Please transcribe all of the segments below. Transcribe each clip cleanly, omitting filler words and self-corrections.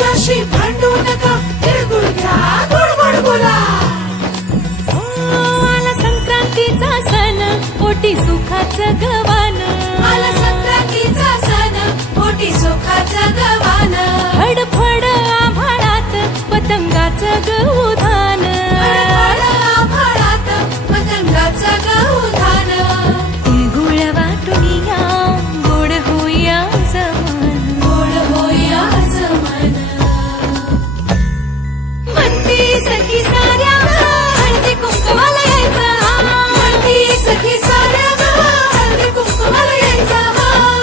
आमच्याशी भांडू नका, तिळगुळ घ्या, गोड गोड बोला. आला संक्रांतीचा सण, पोटी सुखाचं गवान. आला संक्रांतीचा सण, पोटी सुखाचं गवान. फडफड आभाळात पतंगाचं गहुधान. फडफड आभाळात पतंगाचं गहुधान. तिळगुळ वाटून या, गोड होया जमान. गोड होया जमान. म्हणती सखी साऱ्या हळदी कुंकवाला यायचं. म्हणती सखी साऱ्या हळदी कुंकवाला यायचं.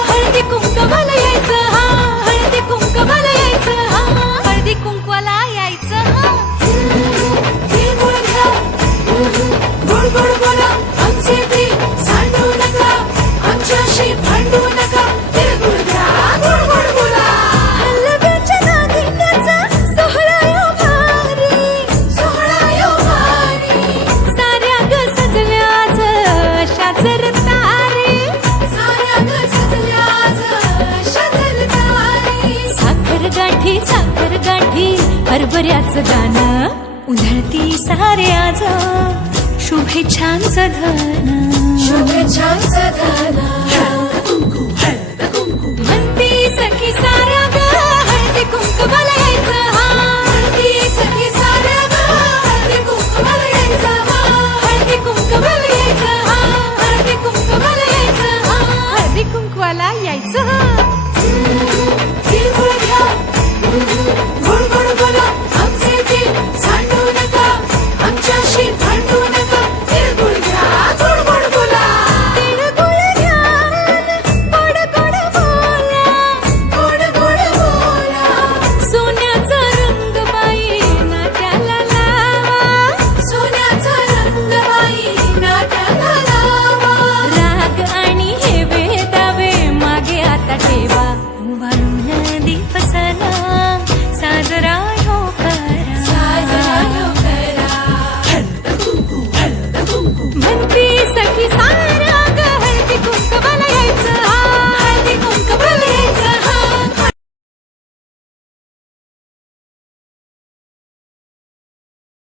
हळदी कुंकवाला यायचं. हळदी कुंकवाला यायचं. हळदी कुंकवाला यायचं. तिळगुळ घ्या, गोड गोड बोला. आमचे प्रेम सांडू नका, आमच्याशी भांडू नका, तिळगुळ घ्या, गोड गोड बोला. हलव्याच्या नागिन्याचा सोहळा यो भारी. सोहळा यो भारी. साऱ्या ग सजल्या आज अशाच रतारी. साऱ्या ग सजल्या आज अशाच रतारी. साखर गाठी हरभऱ्याचं दाणं. उधळती सारे आज शुभेच्छांचं धन. शुभेच्छांचं धन. म्हणती सखी साऱ्या ग हळदी कुंकवाला यायचं. म्हणती सखी साऱ्या हळदी कुंकवाला यायचं. हळदी कुंकवाला यायचं. हळदी कुंकवाला यायचं. हळदी कुंकवाला यायचं.